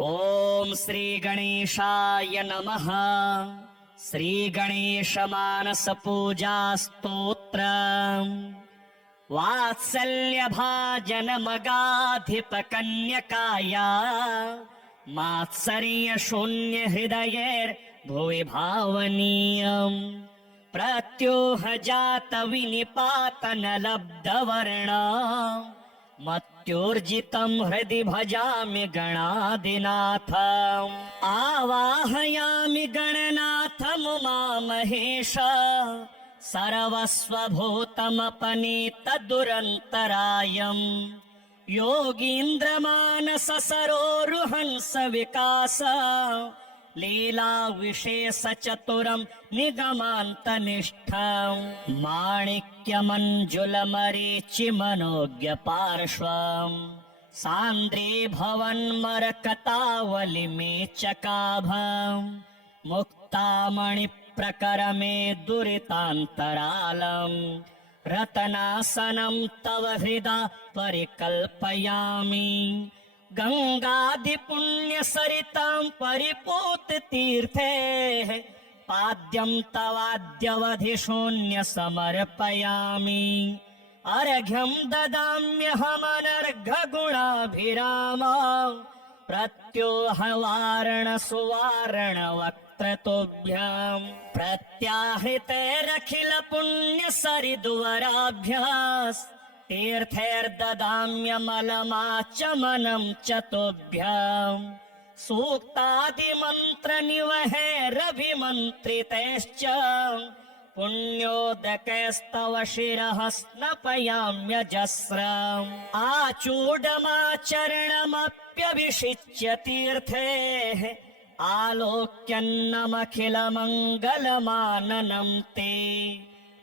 ओम श्री गणेशाय नमः। श्री गणेश मानस पूजा स्तोत्र। वात्सल्य भाजन मगाधिप कन्यकाया मात्सर्य शून्य हृदयेर भुवि भावनीयम्। प्रत्योह जात विनिपातन लब्ध वर्ण मत्योर्जितं हृदि भजामि गणाधिनाथम्। आवाहयामि गणनाथम् उमामहेश सर्वस्वभूतमपनीत दुरन्तरायम्। योगीन्द्रमानस सरोरुहंस विकास लीला विशेष चतुरं निगमान्तनिष्ठम्। माणिक्य मंजुल मरीचि मनोज्ञ पार्श्वम् सान्द्रे भवन्मरकतावलि मेचकाभम्। मुक्तामणि प्रकरमे दुरितान्तरालम् रतनासनं तव हृदा परिकल्पयामि। गंगादि पुण्य सरितां परिपूत तीर्थे पाद्यं तवाद्यवधि शून्य समर्पयामि। अर्घ्यं ददाम्यहमनर्घ गुणाभिराम प्रत्योहवारण सुवारण वक्त्रतुभ्याम्। प्रत्याहृतेरखिल पुण्य सरिद्वराभ्यास् तीर्थैर्ददाम्यमलमाचमनं च तुभ्यम्। सूक्तादिमन्त्र निवहैरभिमन्त्रितैश्च पुण्योदकैस्तव शिरः स्नपयाम्यजस्रम्। आचूडमाचरणमप्यभिषिच्य तीर्थे आलोक्यन्नमखिलमङ्गलमाननं ते।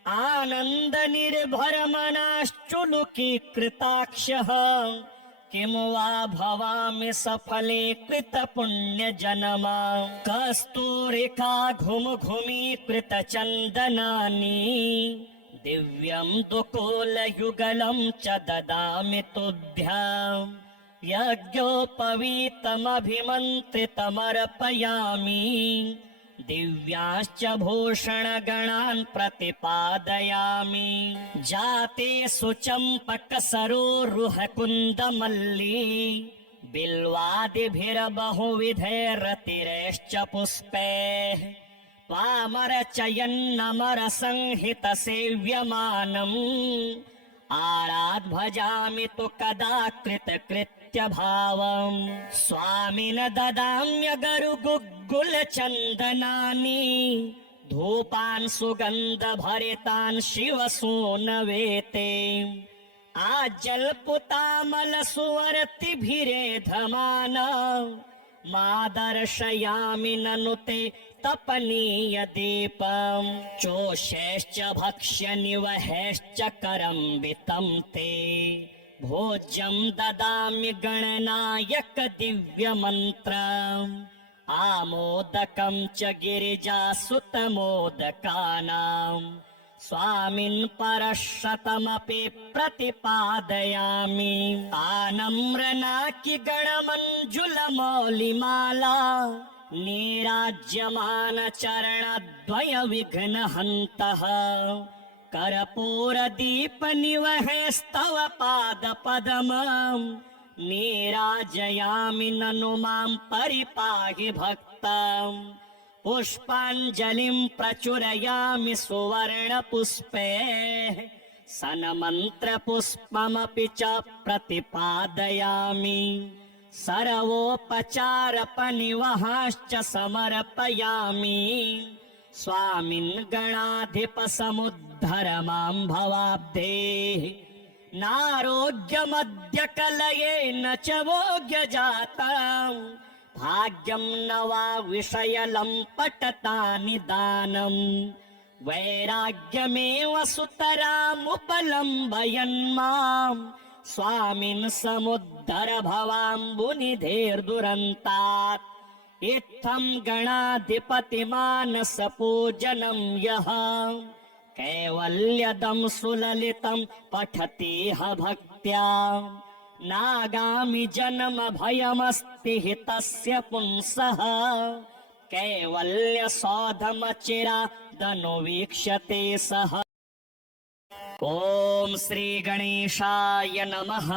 आनंद निर्भर मनाश्चुलुकी कृताक्षः किं वा भवामि सफले कृत पुण्य जनमा। कस्तूरिका घुम घुमी कृत चंदनानि दिव्यं दुकूल युगलं च ददामि तुभ्यम्। यज्ञोपवीतमभिमन्त्रितमर्पयामि दिव्यांश्च भूषणगणान् प्रतिपादयामि। जाते सुचम्पक सरोरुहकुन्दमल्ली बिल्वादिभिर्बहुविधैरतिरैश्च पुष्पैः त्वामर्चयन्नमरसंहित सेव्यमानम्। आराध भजामि तु कदा कृतकृत्य भावम्। स्वामिन ददाम्य गरुगुग्गुल चन्दनानि धूपान् सुगन्ध भरितान् शिव सूनवेते। आजल्पुतामल सुवर्तिभिरेधमान मादर्शयामि ननु ते तपनीय दीपम्। चोषैश्च भक्ष्य निवहैश्च करम्बितं ते भोज्यं ददामि गणनायक दिव्यमन्त्रम्। आमोदकं च गिरिजासुतमोदकानाम् स्वामिन् परशतमपि प्रतिपादयामि। आनम्रनाकि गणमञ्जुलमौलिमाला नीराज्यमान चरणद्वय विघ्नहन्तः। कर्पूरदीप निवहैस्तव पादपद्मम् नीराजयामि ननु मां परिपाहि भक्तम्। पुष्पाञ्जलिं प्रचुरयामि सुवर्णपुष्पैः सन्मन्त्रपुष्पमपि च प्रतिपादयामि। सर्वोपचारपनिवहाश्च समर्पयामि। स्वामिन् गणाधिप समुद्धर मां भवाब्धेः। नारोग्यमद्य कलयेन च भोग्यजातम् भाग्यं न वा विषयलम्पटता निदानम्। वैराग्यमेव सुतरामुपलम्बयन् माम् स्वामिन् समुद्धर भवाम्बुनिधेर्दुरन्तात्। इत्थं गणाधिपतिमानस पूजनं यः कैवल्यदं सुललितं पठति ह भक्त्या नागामि जन्म भयमस्ति हि तस्य पुंसः कैवल्य सौधमचिरादनुवीक्ष्यते सः। ॐ श्री गणेशाय नमः।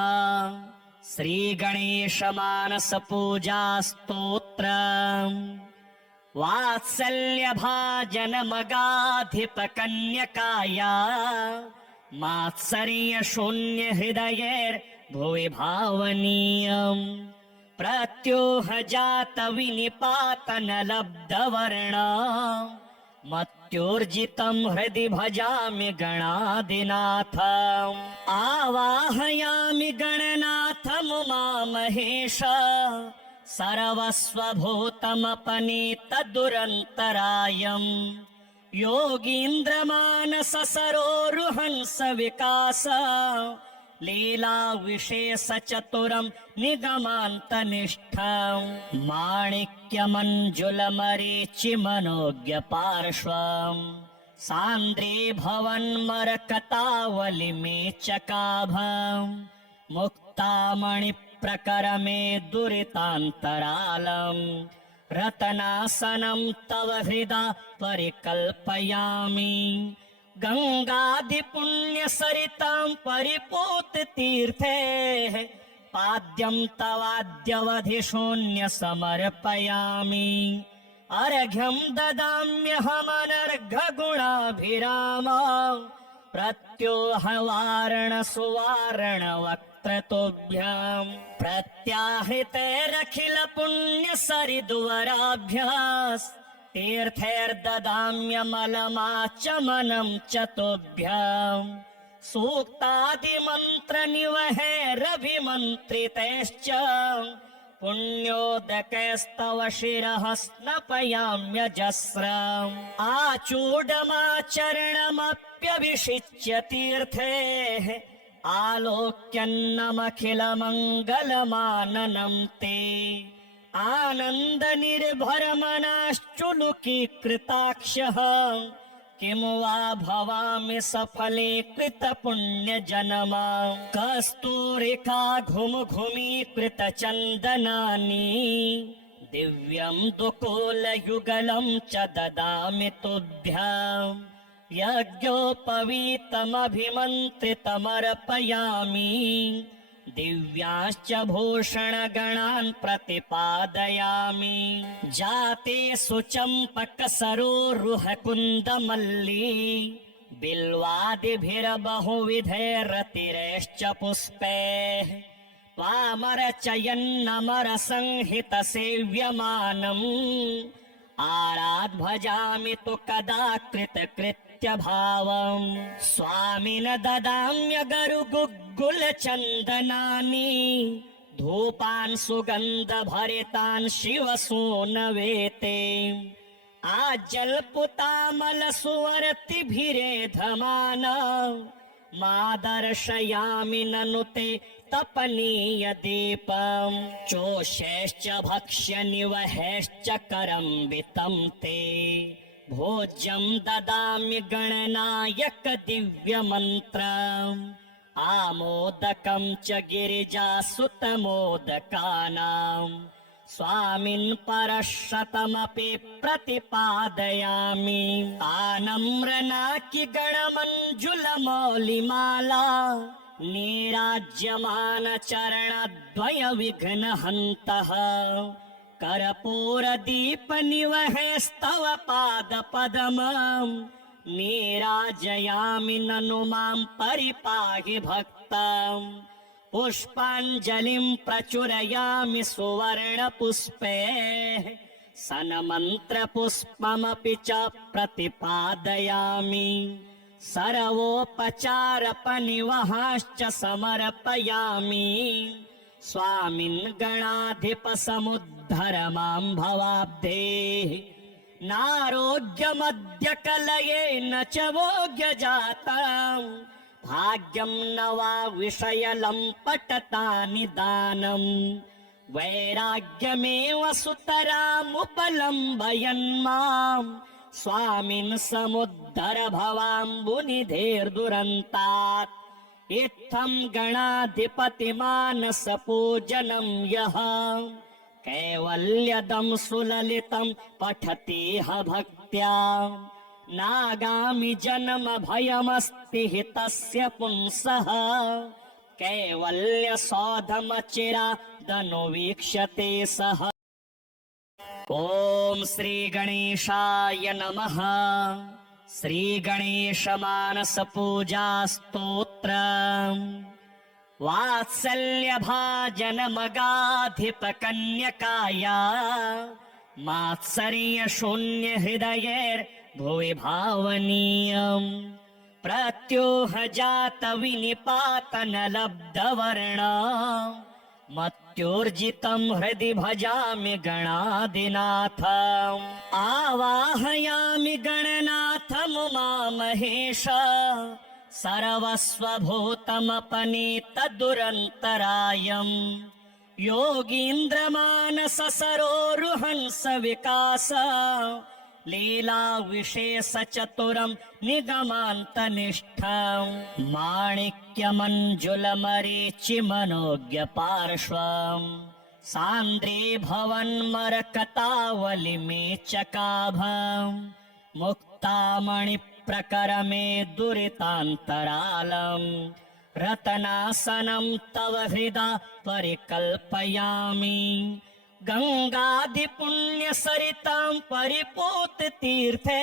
श्री गणेश मानस पूजा स्तोत्र। वात्सल्य भाजन मगाधिप कन्यकाया मात्सर्य शून्य हृदयेर भुवि भावनीयम्। प्रत्योह जात विनिपातन लब्ध वर्ण मत्योर्जितं हृदि भजामि गणाधिनाथम्। आवाहयामि गणनाथमुमामहेश सर्वस्वभूतमपनीतदुरन्तरायम्। योगीन्द्रमानस सरोरुहंस विकास लीला विशेष चतुरं निगमान्तनिष्ठम्। माणिक्यमञ्जुलमरीचि मनोज्ञ पार्श्वम् सान्द्रे भवन्मरकतावलिमेचकाभम्। मुक्तामणि प्रकरमे दुरितान्तरालम् रतनासनं तव हृदा परिकल्पयामि। गङ्गादिपुण्यसरितां परिपूततीर्थे पाद्यं तवाद्यवधि शून्य समर्पयामि। अर्घ्यं ददाम्यहमनर्घगुणाभिराम प्रत्योहवारण सुवारण वक्त्रतुभ्यम्। प्रत्याहृतेरखिल पुण्य सरिद्वराभ्यास् तीर्थैर्ददाम्यमलमाचमनं च तुभ्यम्। सूक्तादिमन्त्र निवहैरभिमन्त्रितैश्च पुण्योदकैस्तव शिरः स्नपयाम्यजस्रम्। आचूडमाचरणमप्यभिषिच्य तीर्थेः आलोक्यन्नमखिलमङ्गलमाननं ते। आनन्दनिर्भरमनाश्चुलुकीकृताक्षः किं वा भवामि सफले कृतपुण्यजनमा। कस्तूरिका घुमघुमीकृतचन्दनानि दिव्यं दुकूलयुगलं च ददामि तुभ्यम्। यज्ञोपवीतमभिमन्त्रितमर्पयामि दिव्यांश्च भूषणगणान् प्रतिपादयामि। जाते सुचम्पकसरोरुहकुन्दमल्ली बिल्वादिभिर्बहुविधैरतिरैश्च पुष्पैः त्वामर्चयन्नमरसंहितसेव्यमानम्। आराध् भजामि तु कदा कृतकृत्यभावम्। स्वामिन ददाम्यगरुगुग्गुलचन्दनानि धूपान् सुगन्धभरितान् शिवसूनवेते। आजल्पुतामलसुवर्तिभिरेधमान मादर्शयामि ननु ते तपनीय दीपम्। चोषैश्च भक्ष्यनिवहैश्च करम्बितं ते भोज्यं ददामि गणनायक दिव्यमन्त्रम्। आमोदकं च गिरिजासुतमोदकानाम् स्वामिन् परशतमपि प्रतिपादयामि। आनम्रनाकि गणमञ्जुलमौलिमाला नीराज्यमान चरणद्वय विघ्नहन्तः। कर्पूरदीपनिवहैस्तव पादपद्मम् नीराजयामि ननु मां परिपाहि भक्तम्। पुष्पाञ्जलिं प्रचुरयामि सुवर्णपुष्पैः सन्मन्त्रपुष्पमपि च प्रतिपादयामि। सर्वोपचारपनिवहाश्च समर्पयामि। स्वामिन् गणाधिप समुद्धर मां भवाब्धेः। नारोग्यमद्य कलयेन च भोग्यजातम् भाग्यं न वा विषयलं पटतानि दानम्। वैराग्यमेव सुतरामुपलम्बयन् माम् स्वामिन् समुद्धर भवाम्बुनिधेर्दुरन्तात्। इत्थं गणाधिपतिमानसपूजनं यः कैवल्यदं सुललितं पठतीह भक्त्या नागामि जन्म भयमस्ति हि तस्य पुंसः कैवल्यसौधमचिरादनुवीक्ष्यते सः। ॐ श्री गणेशाय नमः। श्री गणेश मानस पूजा स्तोत्र। वात्सल्य भाजन मगाधिप कन्यकाया मात्सर्य शून्य हृदयेर भुवि भावनीयम् प्रत्योह जात विनिपातन लब्ध वर्ण मत्योर्जितं हृदि भजामि गणाधिनाथम् आवाहयामि गणनाथम् उमामहेश सर्वस्वभूतमपनीत दुरन्तरायम् योगीन्द्रमानस सरोरुहंस विकास लीला विशेष चतुरं निगमान्तनिष्ठम् माणिक्यमञ्जुलमरीचि मनोज्ञ पार्श्वम् सान्द्रे भवन्मरकतावलिमेचकाभम् मुक्तामणि प्रकरमे दुरितान्तरालम् रतनासनं तव हृदा परिकल्पयामि गङ्गादिपुण्यसरितां परिपूततीर्थे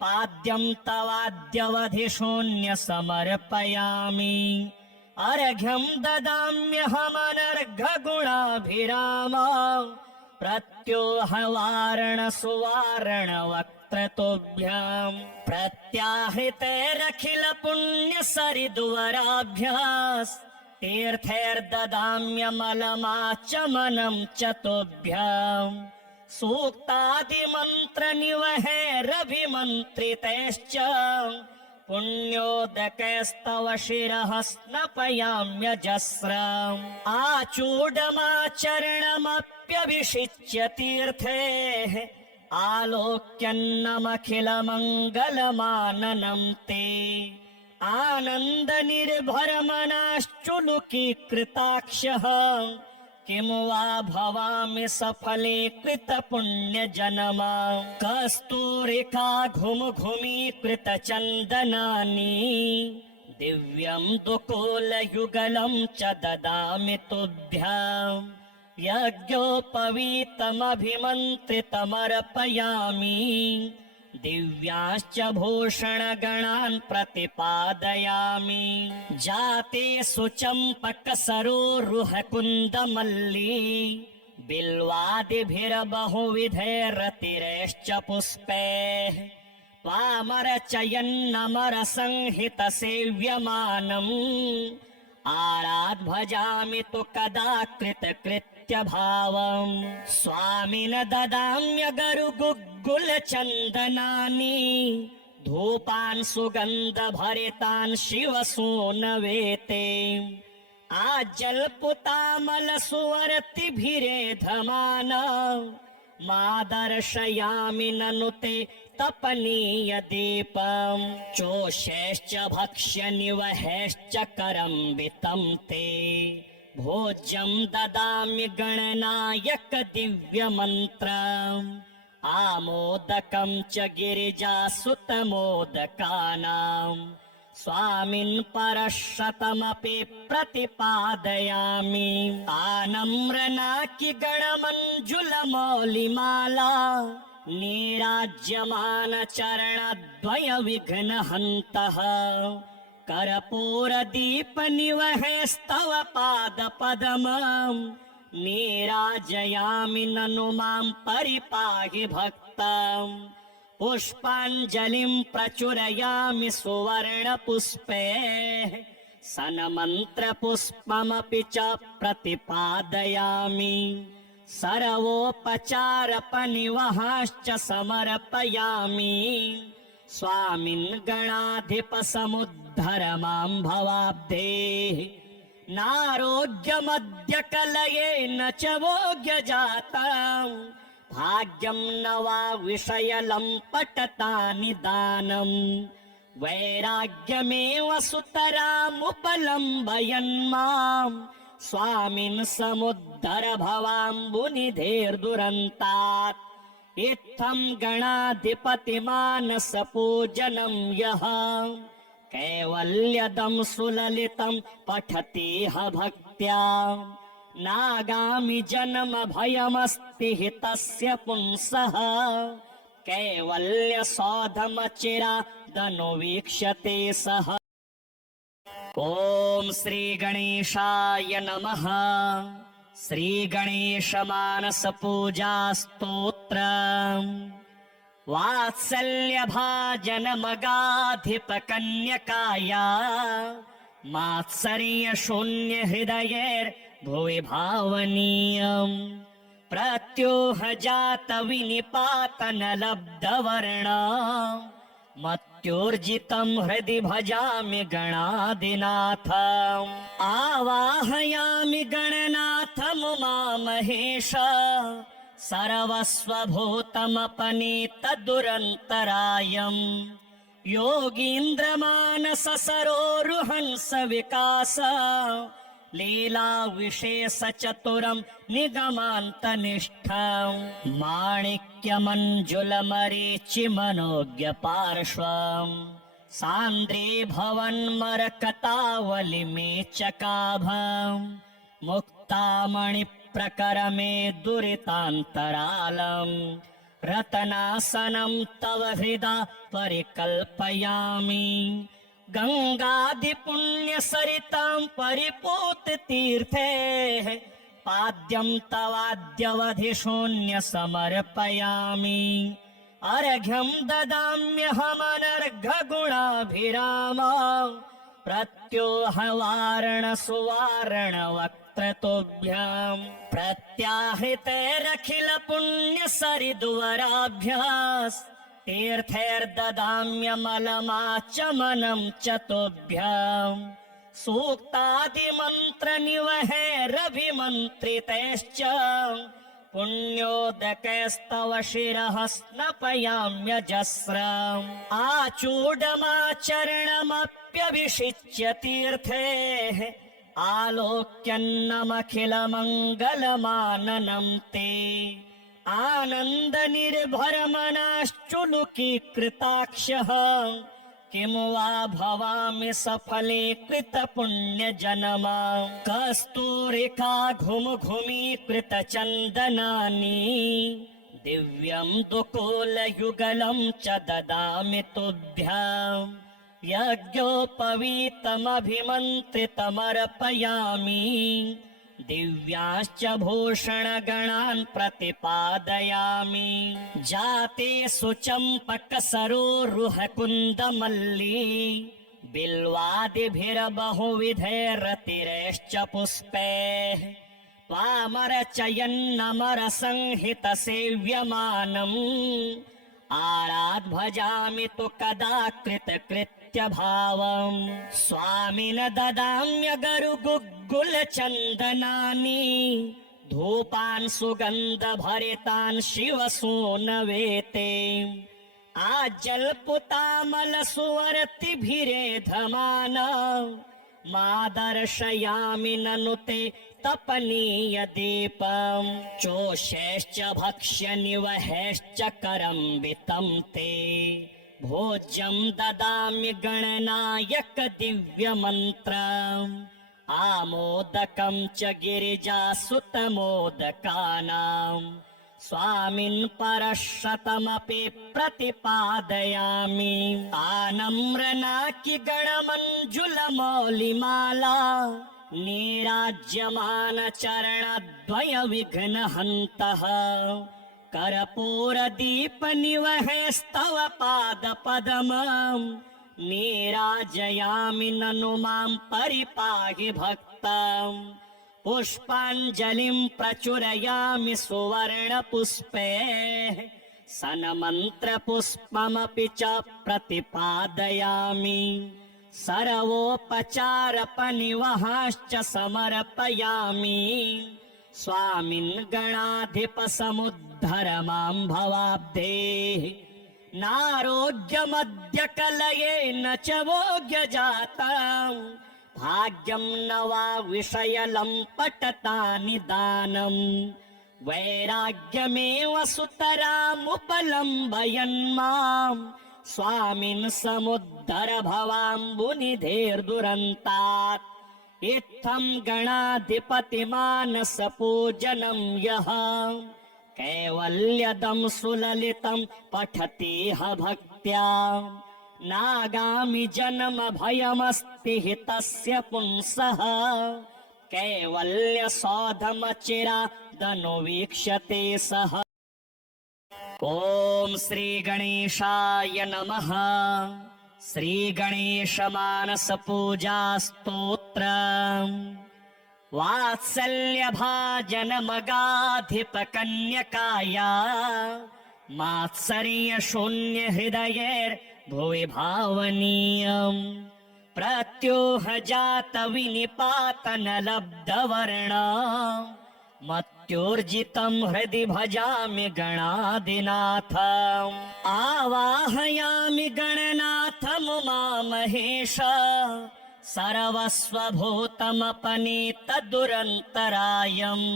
पाद्यं तवाद्यवधि शून्य समर्पयामि अर्घ्यं ददाम्यहमनर्घगुणाभिराम प्रत्योहवारण सुवारण वक्त्रतोभ्याम् प्रत्याहृतेरखिल पुण्य सरिद्वराभ्यास् तीर्थैर्ददाम्यमलमाचमनं च तोभ्याम् सूक्तादिमन्त्र निवहैरभिमन्त्रितैश्च पुण्योदकैस्तव शिरः स्नपयाम्यजस्रम् आचूडमाचरणमप्यभिषिच्य तीर्थेः आलोक्यन्नमखिलमङ्गलमाननं ते आनन्दनिर्भरमनाश्चुलुकीकृताक्षः किं वा भवामि सफले कृतपुण्यजनमा कस्तूरिका घुमघुमीकृतचन्दनानि दिव्यं दुकूलयुगलं च ददामि तुभ्याम् यज्ञोपवीतमभिमन्त्रितमर्पयामि दिव्याश्च भूषणगणान् प्रतिपादयामि जाते सुचम्पकसरोरुहकुन्दमल्ली बिल्वादिभिर्बहुविधैरतिरैश्च पुष्पैः त्वामरचयन्नमरसंहितसेव्यमानम् आराध् भजामि तु कदा कृतकृत्यभावम् स्वामिन ददाम्यगरुगुग्गुलचन्दनानि धूपान् सुगन्धभरितान् शिवसूनवेते आजल्पुतामलसुवर्तिभिरेधमान मादर्शयामि ननु ते तपनीय दीपम् चोषैश्च भक्ष्य निवहैश्च करम्बितं ते भोज्यं ददामि गणनायक दिव्यमन्त्रम् आमोदकं च गिरिजासुतमोदकानाम् स्वामिन् परशतमपि प्रतिपादयामि आनम्रनाकि गणमञ्जुलमौलिमाला नीराज्यमान चरणद्वय विघ्नहन्तः कर्पूरदीपनिवहैस्तव पादपद्मम् नीराजयामि ननु मां परिपाहि भक्तम् पुष्पाञ्जलिं प्रचुरयामि सुवर्णपुष्पैः सन्मन्त्रपुष्पमपि च प्रतिपादयामि सर्वोपचारपनिवहाश्च समर्पयामि स्वामिन् गणाधिपसमुद्धर मां भवाब्धेः नारोग्यमद्य कलये न च भोग्यजातम् भाग्यं न वा विषयलं पटता निदानम् वैराग्यमेव सुतरामुपलम्बयन् माम् स्वामिन् समुद्धर भवाम्बुनिधेर्दुरन्तात् इत्थं गणाधिपतिमानसपूजनं यः कैवल्यदं सुललितं पठति ह भक्त्या नागामि जन्म भयमस्ति हि तस्य पुंसः कैवल्यसौधमचिरादनुवीक्ष्यते सः। ॐ श्री गणेशाय नमः। श्री गणेश मानस पूजा स्तोत्र। वात्सल्य भाजन मगाधिप कन्यकाया मात्सर्य शून्य हृदयेर भुवि भावनीयम् प्रत्योह जात विनिपातन लब्ध वर्ण मत्योर्जितं हृदि भजामि गणाधिनाथम् आवाहयामि गणनाथमुमामहेश सर्वस्वभूतमपनीतदुरन्तरायम् योगीन्द्रमानस सरोरुहंस विकास लीला विशेष चतुरं निगमान्तनिष्ठम् माणिक्यमञ्जुलमरीचि मनोज्ञ पार्श्वम् सान्द्रे भवन्मरकतावलिमेचकाभम् मुक्तामणिप्रकरमे दुरितान्तरालम् रतनासनं तव हृदा परिकल्पयामि गंगादिपुण्यसरितां परिपूततीर्थे पाद्यं तवाद्यवधि शून्य समर्पयामि अर्घ्यं ददाम्यहमनर्घगुणाभिराम प्रत्योहवारण सुवारण वक्त्रतुभ्यां प्रत्याहृतेरखिल पुण्यसरिद्वराभ्यास् तीर्थैर्ददाम्यमलमाचमनं च तुभ्याम् सूक्तादिमन्त्रनिवहैरभिमन्त्रितैश्च पुण्योदकैस्तव शिरः स्नपयाम्यजस्रम् आचूडमाचरणमप्यभिषिच्य तीर्थेः आलोक्यन्नमखिलमङ्गलमाननं ते आनन्दनिर्भरमनाश्चुलुकीकृताक्षः किं वा भवामि सफले कृतपुण्यजनमा कस्तूरिका घुमघुमीकृतचन्दनानि दिव्यं दुकूलयुगलं च ददामि तुभ्याम् यज्ञोपवीतमभिमन्त्रितमर्पयामि दिव्यांश्च भूषणगणान् प्रतिपादयामि जाते सुचम्पकसरोरुहकुन्दमल्ली बिल्वादिभिर्बहुविधैरतिरैश्च पुष्पैः त्वामरचयन्नमरसंहितसेव्यमानम् आराध्भजामि तु कदा कृतकृत्यभावम् स्वामिन ददाम्यगरुगुग्गुलचन्दनानि धूपान् सुगन्धभरितान् शिवसूनवेते आजल्पुतामलसुवर्तिभिरेधमाना मादर्शयामि ननु ते तपनीय दीपम् चोषैश्च भक्ष्यनिवहैश्च करं वितं ते भोज्यं ददामि गणनायक दिव्यमन्त्रम् आमोदकं च गिरिजासुतमोदकानाम् स्वामिन् परशतमपि प्रतिपादयामि आनम्रनाकि गणमञ्जुलमौलिमाला नीराज्यमान चरणद्वय विघ्नहन्तः कर्पूरदीपनिवहैस्तव पादपद्मम् नीराजयामि ननु मां परिपाहि भक्तम् पुष्पाञ्जलिं प्रचुरयामि सुवर्णपुष्पैः सन्मन्त्रपुष्पमपि च प्रतिपादयामि सर्वोपचारपनिवहाश्च समर्पयामि स्वामिन् गणाधिप समुद्धर मां भवाब्धेः नारोग्यमद्य कलयेन च भोग्यजातम् भाग्यं न वा विषयलं पटता निदानम् वैराग्यमेव सुतरामुपलम्बयन् माम् स्वामिन् समुद्धर भवाम्बुनिधेर्दुरन्तात् इत्थं गणाधिपतिमानसपूजनं यः कैवल्यदं सुललितं पठतीह भक्त्या नागामि जन्म भयमस्ति हि तस्य पुंसः कैवल्यसौधमचिरादनुवीक्ष्यते सः। ॐ श्री गणेशाय नमः। श्री गणेश मानस पूजा स्तोत्र वात्सल्य भाजन मगाधिप कन्यकाया मात्सर्य शून्य हृदयेर भुवि भावनीयम् प्रत्योह जात विनिपातन लब्ध वर्ण मत्योर्जितं हृदि भजामि गणाधिनाथम् आवाहयामि गणनाथम् उमामहेश सर्वस्वभूतमपनीतदुरन्तरायम्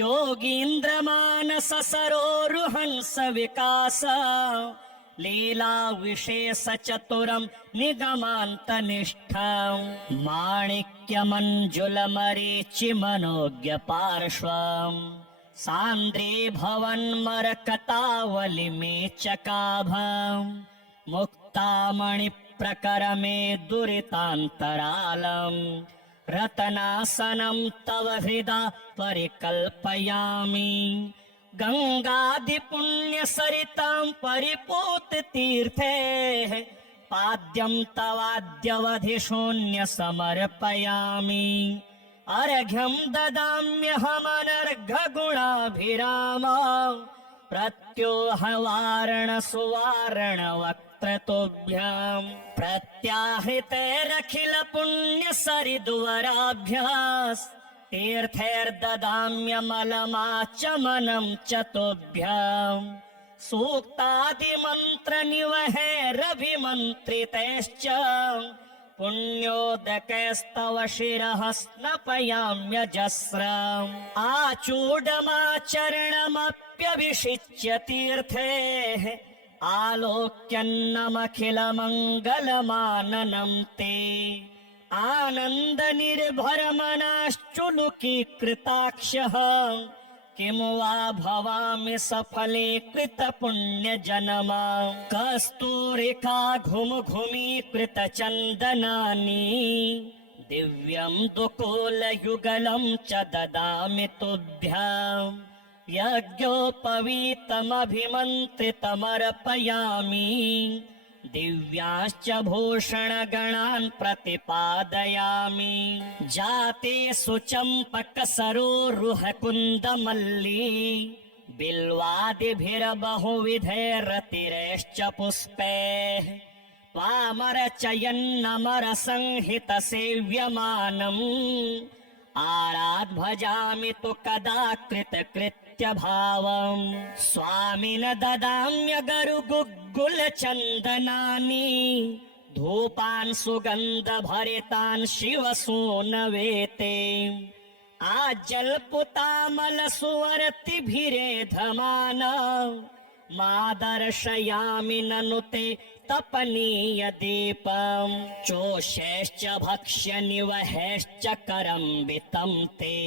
योगीन्द्रमानस सरोरुहंस विकास लीला विशेष चतुरं निगमान्तनिष्ठम् माणिक्यमञ्जुलमरीचि मनोज्ञ पार्श्वम् सान्द्रे भवन्मरकतावलिमेचकाभम् मुक्तामणि प्रकरमे दुरितान्तरालम् रतनासनं तव हृदा परिकल्पयामि गङ्गादिपुण्यसरितां परिपूततीर्थे पाद्यं तवाद्यवधि शून्य समर्पयामि अर्घ्यं ददाम्यहमनर्घगुणाभिराम प्रत्योहवारण सुवारण वक्त्रतुभ्याम् प्रत्याहृतेरखिल पुण्य सरिद्वराभ्यास् तीर्थैर्ददाम्यमलमाचमनं च तुभ्याम् सूक्तादिमन्त्र निवहैरभिमन्त्रितैश्च पुण्योदकैस्तव शिरः स्नपयाम्यजस्रम् आचूडमाचरणमप्यभिषिच्य तीर्थेः आलोक्यन्नमखिलमङ्गलमाननं ते आनन्दनिर्भरमनाश्चुलुकीकृताक्षः किं वा भवामि सफले कृतपुण्यजनमा कस्तूरिका घुमघुमीकृतचन्दनानि दिव्यं दुकूलयुगलं च ददामि तुभ्याम् यज्ञोपवीतमभिमन्त्रितमर्पयामि दिव्याश्च भूषणगणान् प्रतिपादयामि जाते सुचम्पकसरोरुहकुन्दमल्ली बिल्वादिभिर्बहुविधैरतिरैश्च पुष्पैः त्वामरचयन्नमरसंहितसेव्यमानम् आराध्भजामि तु कदा कृतकृत्यभावम् स्वामिन ददाम्यगरुगुग्गुलचन्दनानि धूपान् सुगन्धभरितान् शिवसूनवेते आजल्पुतामलसुवर्तिभिरेधमान मादर्शयामि ननु ते तपनीय दीपम् चोषैश्च भक्ष्य निवहैश्च करम्बितं ते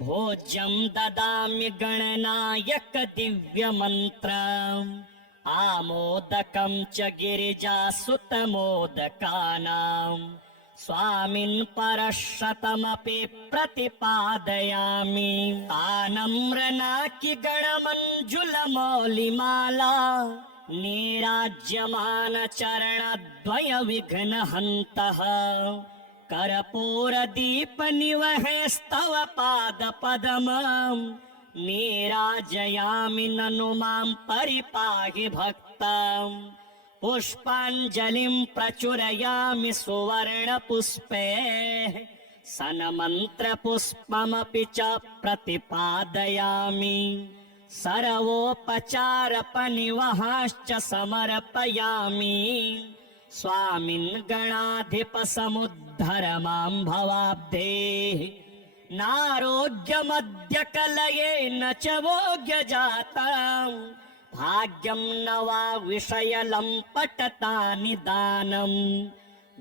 भोज्यं ददामि गणनायक दिव्यमन्त्रम् आमोदकं च गिरिजासुतमोदकानाम् स्वामिन् परशतमपि प्रतिपादयामि आनम्रनाकि गणमञ्जुलमौलिमाला नीराज्यमान चरणद्वय विघ्नहन्तः कर्पूरदीपनिवहैस्तव पादपद्मम् नीराजयामि ननु मां परिपाहि भक्तम् पुष्पाञ्जलिं प्रचुरयामि सुवर्णपुष्पैः सन्मन्त्रपुष्पमपि च प्रतिपादयामि सर्वोपचारपनिवहाश्च समर्पयामि स्वामिन् गणाधिपसमुद्धर मां भवाब्धेः नारोग्यमद्य कलयेन च भोग्यजातं भाग्यं न वा विषयलं पटता निदानं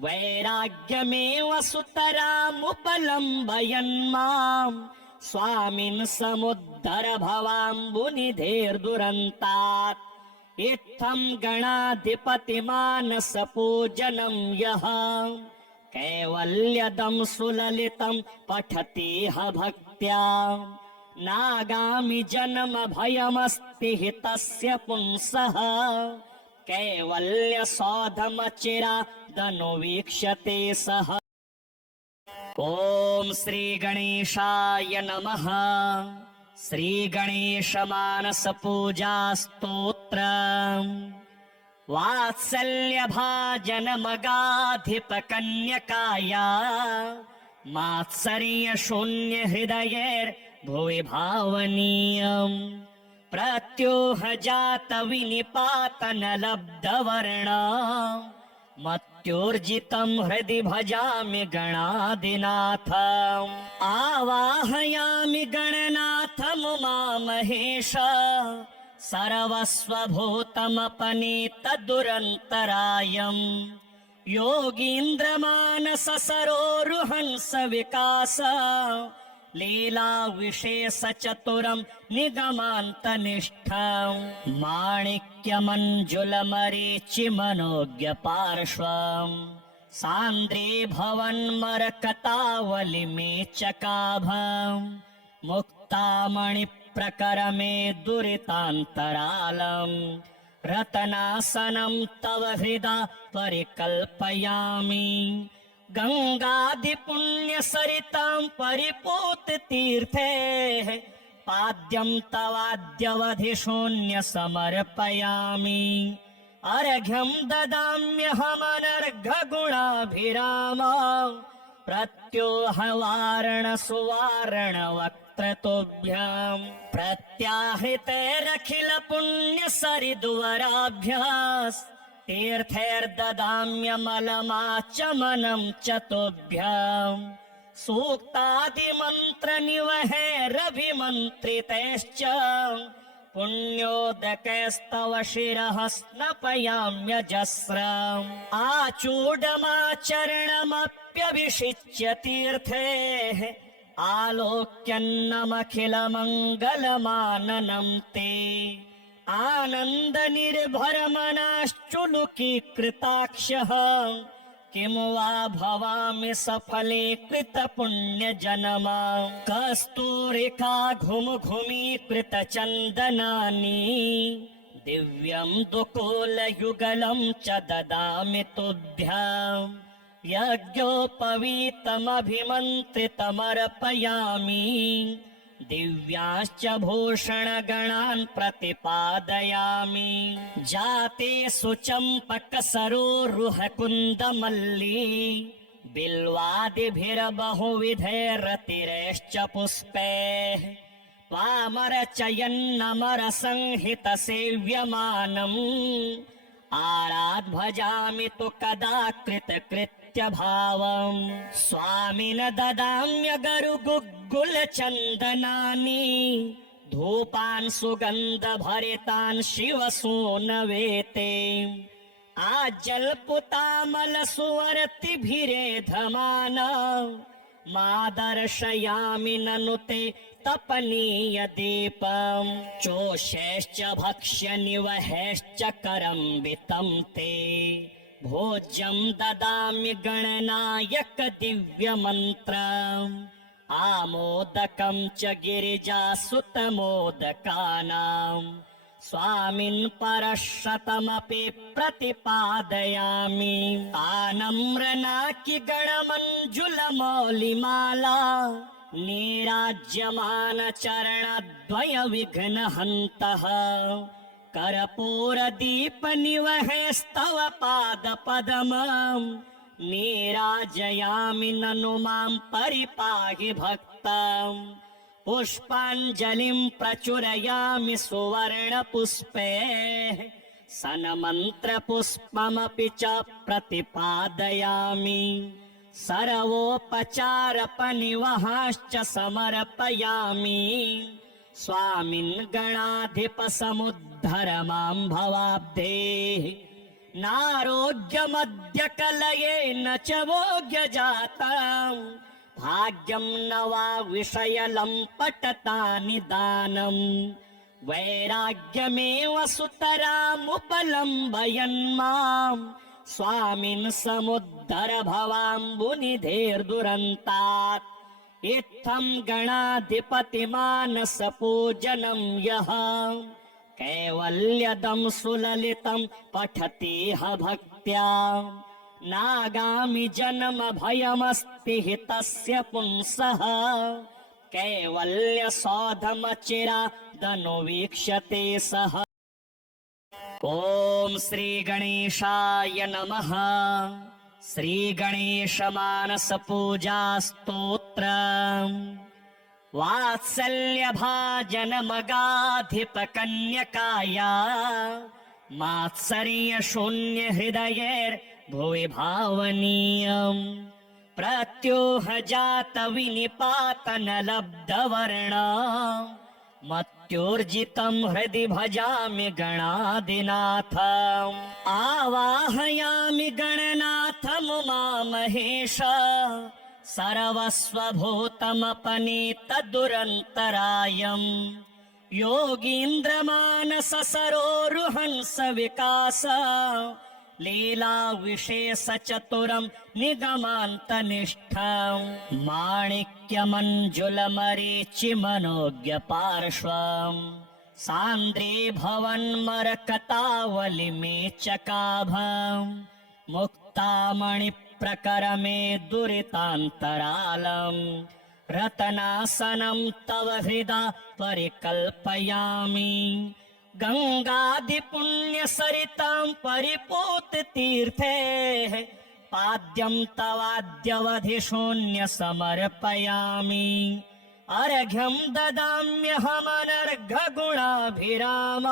वैराग्यमेव सुतरामुपलम्बयन् मां स्वामिन् समुद्धर भवाम्बुनिधेर्दुरन्तात् इत्थं गणाधिपतिमानसपूजनं यः कैवल्यदं सुललितं पठति ह भक्त्या नागामि जन्म भयमस्ति हि तस्य पुंसः कैवल्यसौधमचिरादनुवीक्ष्यते सः। ॐ श्री गणेशाय नमः। श्री गणेश मानस पूजा स्तोत्र वात्सल्य भाजन मगाधिप कन्यकाया मात्सर्य शून्य हृदयेर भुवि भावनीयम् प्रत्योह जात विनिपातन लब्ध वर्ण मत्योर्जितं हृदि भजामि गणाधिनाथम् आवाहयामि गणनाथमुमामहेश सर्वस्वभूतमपनीतदुरन्तरायम् योगीन्द्रमानस सरोरुहंस विकास लीला विशेष चतुरं निगमान्तनिष्ठम् माणिक्यमञ्जुलमरीचि मनोज्ञ पार्श्वम् सान्द्रे भवन्मरकतावलिमेचकाभम् मुक्तामणिप्रकरमे दुरितान्तरालम् रतनासनं तव हृदा परिकल्पयामि गंगादिपुण्यसरितां परिपूततीर्थे पाद्यं तवाद्यवधि शून्य समर्पयामि अर्घ्यं ददाम्यहमनर्घगुणाभिराम प्रत्योहवारण सुवारण वक्त्रतुभ्यां प्रत्याहृतेरखिल पुण्यसरिद्वराभ्यास् तीर्थैर्ददाम्यमलमाचमनं च तुभ्याम् सूक्तादिमन्त्रनिवहैरभिमन्त्रितैश्च पुण्योदकैस्तव शिरः स्नपयाम्यजस्रम् आचूडमाचरणमप्यभिषिच्य तीर्थेः आलोक्यन्नमखिलमङ्गलमाननं ते आनन्दनिर्भरमनाश्चुलुकीकृताक्षः किं वा भवामि सफलीकृतपुण्यजनमा कस्तूरिका घुमघुमीकृतचन्दनानि दिव्यं दुकूलयुगलं च ददामि तुभ्याम् यज्ञोपवीतमभिमन्त्रितमर्पयामि दिव्यांश्च भूषणगणान् प्रतिपादयामि जाते सुचम्पकसरोरुहकुन्दमल्ली बिल्वादिभिर्बहुविधैरतिरैश्च पुष्पैः त्वामरचयन्नमरसंहितसेव्यमानम् आराध् भजामि तु कदा कृतकृत्यभावम् स्वामिन ददाम्यगरुगुग्गुलचन्दनानि धूपान् सुगन्धभरितान् शिवसूनवेते आजल्पुतामलसुवर्तिभिरेधमाना मादर्शयामि ननु ते तपनीय दीपम् चोषैश्च भक्ष्यनिवहैश्च करम्बितं ते भोज्यं ददामि गणनायक दिव्यमन्त्रम् आमोदकं च गिरिजासुतमोदकानाम् स्वामिन् परशतमपि प्रतिपादयामि आनम्रनाकि गणमञ्जुलमौलिमाला नीराज्यमान चरणद्वय विघ्नहन्तः कर्पूरदीपनिवहैस्तव पादपद्मम् नीराजयामि ननु मां परिपाहि भक्तम् पुष्पाञ्जलिं प्रचुरयामि सुवर्णपुष्पे सन्मन्त्रपुष्पमपि च प्रतिपादयामि सर्वोपचारपनिवहाश्च समर्पयामि स्वामिन् गणाधिपसमुद्धर मां भवाब्धेः नारोग्यमद्य कलयेन च भोग्यजातम् भाग्यं न वा विषयलं पटता निदानम् वैराग्यमेव सुतरामुपलम्बयन् माम् स्वामिन् समुद्धर भवाम्बुनिधेर्दुरन्तात् इत्थं गणाधिपतिमानसपूजनं यः कैवल्यदं सुललितं पठतीह भक्त्या नागामि जन्म भयमस्ति हि तस्य पुंसः कैवल्यसौधमचिरादनुवीक्ष्यते सः। ॐ श्री गणेशाय नमः। श्री गणेश मानस पूजा स्तोत्र वात्सल्य भाजन मगाधिप कन्यकाया मात्सर्य शून्य हृदयेर भुवि भावनीयम् प्रत्योह जात विनिपातन लब्ध वर्ण मत्योर्जितं हृदि भजामि गणाधिनाथम् आवाहयामि गणनाथम् उमामहेश सर्वस्वभूतमपनीतदुरन्तरायम् योगीन्द्रमानस सरोरुहंस विकास लीला विशेष चतुरं निगमान्तनिष्ठम् माणिक्यमञ्जुलमरीचि मनोज्ञ पार्श्वम् सान्द्रे भवन्मरकतावलिमेचकाभम् मुक्तामणिप्रकरमे दुरितान्तरालम् रतनासनं तव हृदा परिकल्पयामि गङ्गादिपुण्यसरितां परिपूततीर्थे पाद्यं तवाद्यवधि शून्य समर्पयामि अर्घ्यं ददाम्यहमनर्घगुणाभिराम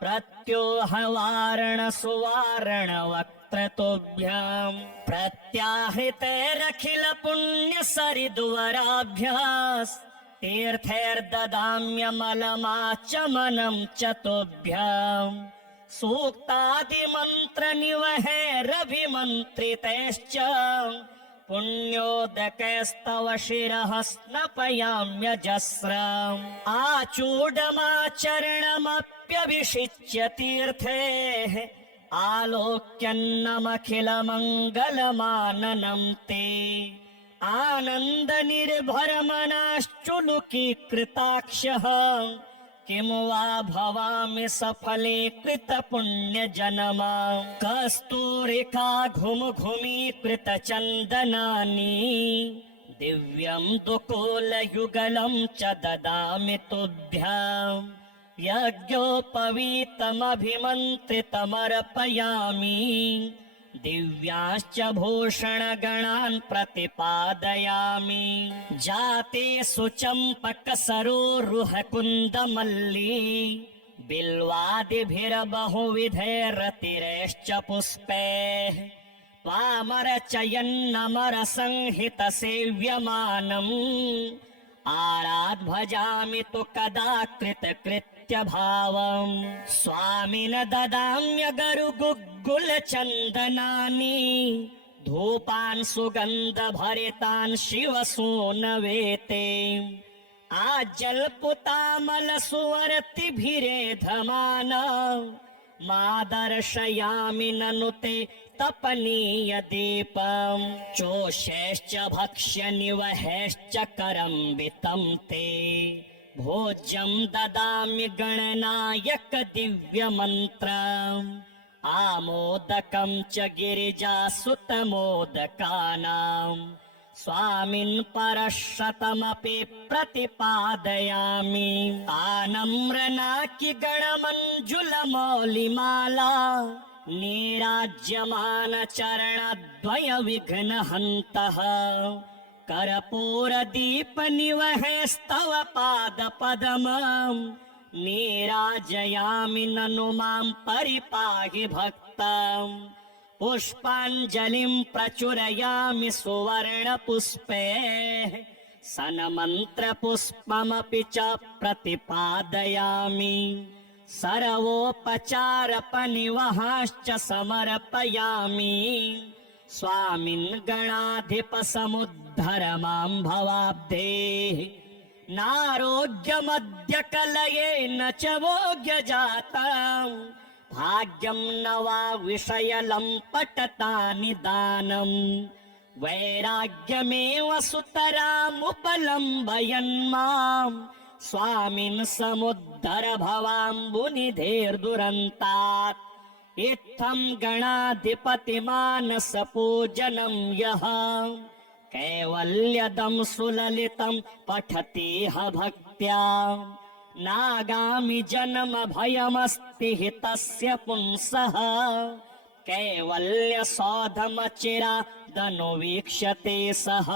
प्रत्योहवारण सुवारण वक्त्रतुभ्याम् प्रत्याहृतेरखिल पुण्य सरिद्वराभ्यास् तीर्थैर्ददाम्यमलमाचमनं च तुभ्याम् सूक्तादिमन्त्रनिवहैरभिमन्त्रितैश्च पुण्योदकैस्तव शिरः स्नपयाम्यजस्रम् आचूडमाचरणमप्यभिषिच्य तीर्थेः आलोक्यन्नमखिलमङ्गलमाननं ते आनन्दनिर्भरमनाश्चुलुकीकृताक्षः किं वा भवामि सफले कृतपुण्यजनमा कस्तूरिका घुमघुमीकृतचन्दनानि दिव्यं दुकूलयुगलं च ददामि तुभ्याम् यज्ञोपवीतमभिमन्त्रितमर्पयामि दिव्याश्च भूषणगणान् प्रतिपादयामि जाते सुचम्पकसरोरुहकुन्दमल्ली बिल्वादिभिर्बहुविधैरतिरैश्च पुष्पैः त्वामरचयन्नमरसंहितसेव्यमानम् आराध्भजामि तु कदा कृतकृत्यभावम् स्वामिन ददाम्यगरुगुग्गुलचन्दनानि धूपान् सुगन्धभरितान् शिवसूनवेते आजल्पुतामलसुवर्तिभिरेधमान मादर्शयामि ननु ते तपनीय दीपम् चोषैश्च भक्ष्यनिवहैश्च करम्बितं ते भोज्यं ददामि गणनायक दिव्यमन्त्रम् आमोदकं च गिरिजासुतमोदकानाम् स्वामिन् परशतमपि प्रतिपादयामि आनम्रनाकि गणमञ्जुलमौलिमाला नीराज्यमान चरणद्वय विघ्नहन्तः कर्पूरदीपनिवहेस्तव पादपद्मम् नीराजयामि ननु मां परिपाहि भक्तम् पुष्पाञ्जलिं प्रचुरयामि सुवर्णपुष्पैः सन्मन्त्रपुष्पमपि च प्रतिपादयामि सर्वोपचारपनिवहाश्च समर्पयामि स्वामिन् गणाधिपसमुद्धर मां भवाब्धेः नारोग्यमद्य कलयेन च भोग्यजातम् भाग्यं न वा विषयलं पटतानि दानम् वैराग्यमेव सुतरामुपलम्बयन् माम् स्वामिन् समुद्धर भवाम्बुनिधेर्दुरन्तात् इत्थं गणाधिपतिमानसपूजनं यः कैवल्यदं सुललितं पठति ह भक्त्या नागामि जन्म भयमस्ति हि तस्य पुंसः कैवल्यसौधमचिरादनुवीक्ष्यते सः।